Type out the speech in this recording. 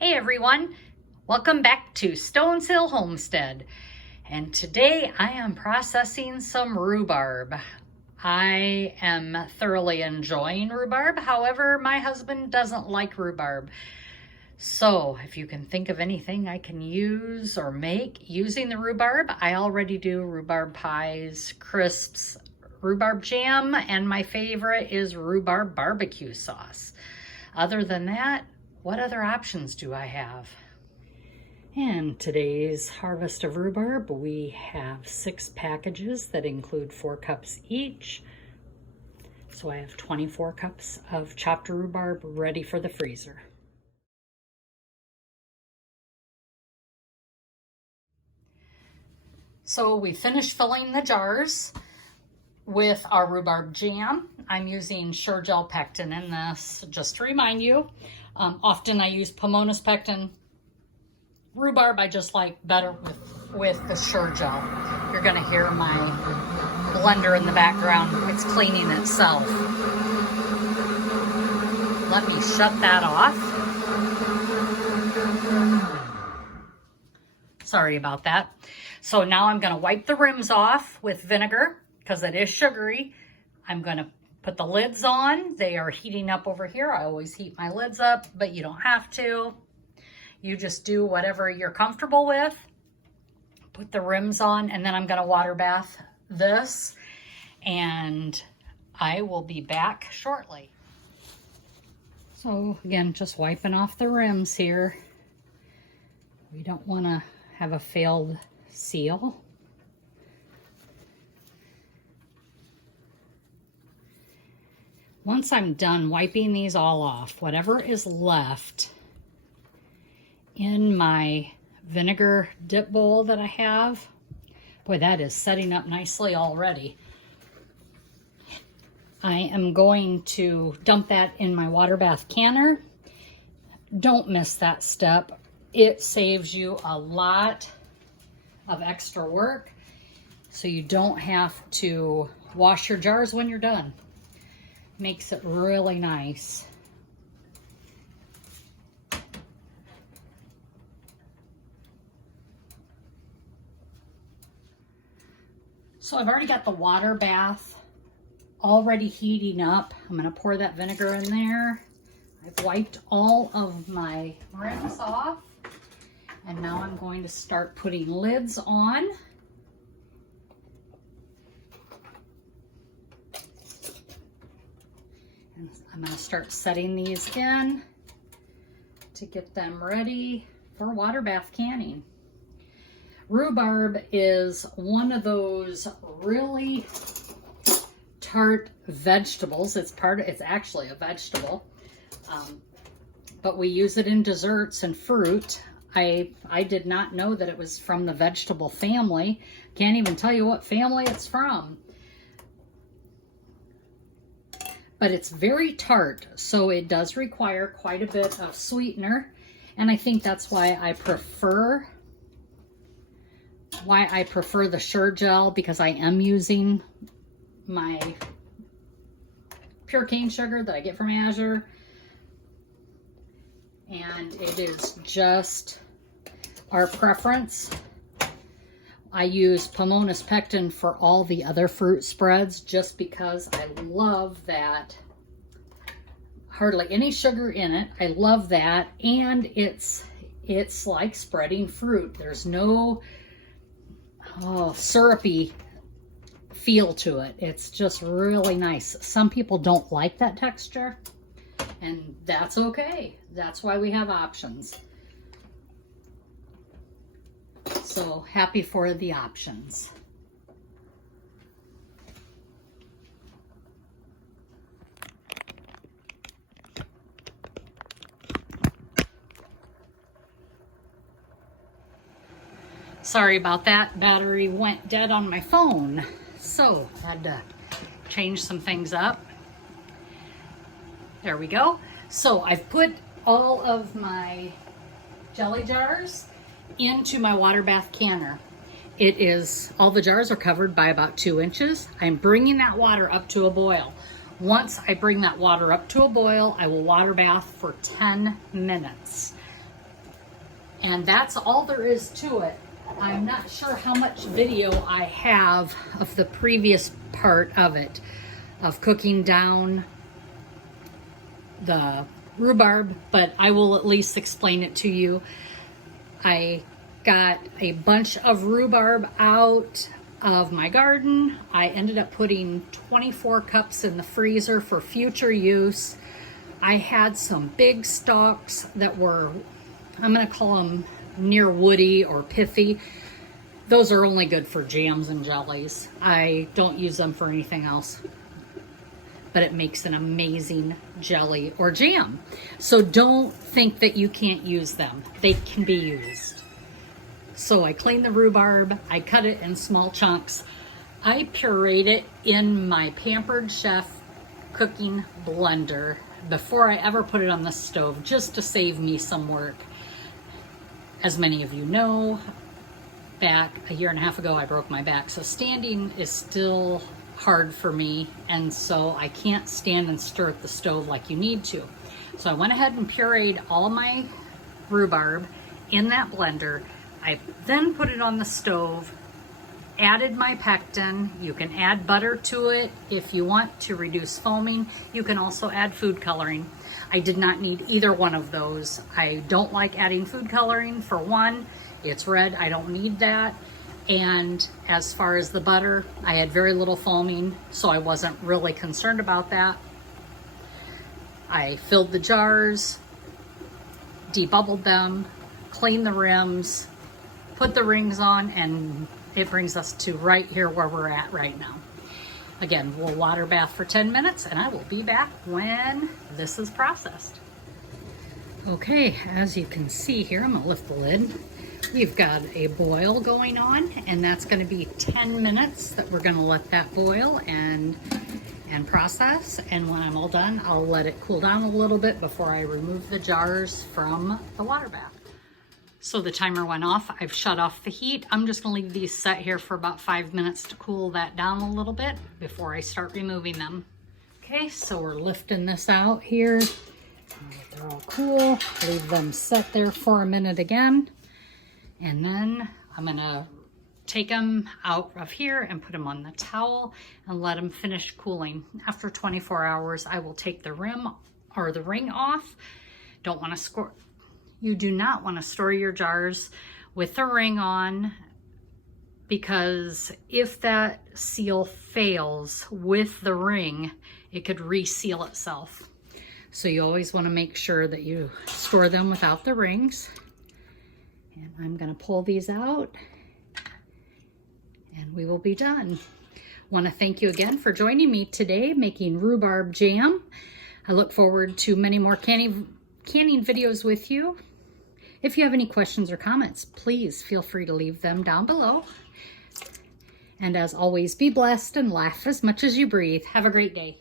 Hey everyone, welcome back to Stones Hill Homestead. And today I am processing some rhubarb. I am thoroughly enjoying rhubarb. However, my husband doesn't like rhubarb. So if you can think of anything I can use or make using the rhubarb, I already do rhubarb pies, crisps, rhubarb jam, and my favorite is rhubarb barbecue sauce. Other than that, what other options do I have? And today's harvest of rhubarb, we have 6 packages that include 4 cups each. So I have 24 cups of chopped rhubarb ready for the freezer. So we finished filling the jars with our rhubarb jam. I'm using Sure Gel Pectin in this, just to remind you. Often I use Pomona's Pectin. Rhubarb I just like better with the Sure Gel. You're gonna hear my blender in the background. It's cleaning itself. Let me shut that off. Sorry about that. So now I'm gonna wipe the rims off with vinegar because it is sugary. I'm gonna put the lids on. They are heating up over here. I always heat my lids up, but you don't have to. You just do whatever you're comfortable with. Put the rims on, and then I'm gonna water bath this, and I will be back shortly. So again, just wiping off the rims here. We don't wanna have a failed seal. Once I'm done wiping these all off, whatever is left in my vinegar dip bowl that I have, boy, that is setting up nicely already. I am going to dump that in my water bath canner. Don't miss that step. It saves you a lot of extra work, so you don't have to wash your jars when you're done. Makes it really nice. So I've already got the water bath already heating up. I'm gonna pour that vinegar in there. I've wiped all of my rims off. And now I'm going to start putting lids on. And I'm going to start setting these in to get them ready for water bath canning. Rhubarb is one of those really tart vegetables. It's actually a vegetable, but we use it in desserts and fruit. I did not know that it was from the vegetable family. Can't even tell you what family it's from. But it's very tart, so it does require quite a bit of sweetener. And I think that's why I prefer the Sure Gel, because I am using my pure cane sugar that I get from Azure. And it is just our preference. I use Pomona's Pectin for all the other fruit spreads just because I love that. Hardly any sugar in it. I love that. And it's like spreading fruit. There's no syrupy feel to it. It's just really nice. Some people don't like that texture, and that's okay. That's why we have options. So happy for the options. Sorry about that. Battery went dead on my phone, so had to change some things up. There we go. So I've put all of my jelly jars into my water bath canner. All the jars are covered by about 2 inches. I'm bringing that water up to a boil. Once I bring that water up to a boil, I will water bath for 10 minutes. And that's all there is to it. I'm not sure how much video I have of the previous part of it, of cooking down the rhubarb, but I will at least explain it to you. I got a bunch of rhubarb out of my garden. I ended up putting 24 cups in the freezer for future use. I had some big stalks that were, I'm going to call them near woody or pithy. Those are only good for jams and jellies. I don't use them for anything else, but it makes an amazing jelly or jam. So don't think that you can't use them. They can be used. So I cleaned the rhubarb, I cut it in small chunks. I pureed it in my Pampered Chef cooking blender before I ever put it on the stove, just to save me some work. As many of you know, back a year and a half ago, I broke my back. So standing is still hard for me. And so I can't stand and stir at the stove like you need to. So I went ahead and pureed all my rhubarb in that blender. I then put it on the stove, added my pectin. You can add butter to it if you want to reduce foaming. You can also add food coloring. I did not need either one of those. I don't like adding food coloring. For one, it's red. I don't need that. And as far as the butter, I had very little foaming, so I wasn't really concerned about that. I filled the jars, debubbled them, cleaned the rims, put the rings on, and it brings us to right here where we're at right now. Again, we'll water bath for 10 minutes and I will be back when this is processed. Okay, as you can see here, I'm gonna lift the lid. We've got a boil going on, and that's gonna be 10 minutes that we're gonna let that boil and process. And when I'm all done, I'll let it cool down a little bit before I remove the jars from the water bath. So the timer went off. I've shut off the heat. I'm just gonna leave these set here for about 5 minutes to cool that down a little bit before I start removing them. Okay, so we're lifting this out here. They're all cool. Leave them set there for a minute again. And then I'm gonna take them out of here and put them on the towel and let them finish cooling. After 24 hours, I will take the rim or the ring off. Don't wanna score. You do not want to store your jars with the ring on, because if that seal fails with the ring, it could reseal itself. So you always want to make sure that you store them without the rings. And I'm going to pull these out and we will be done. Want to thank you again for joining me today making rhubarb jam. I look forward to many more canning videos with you. If you have any questions or comments, please feel free to leave them down below. And as always, be blessed and laugh as much as you breathe. Have a great day.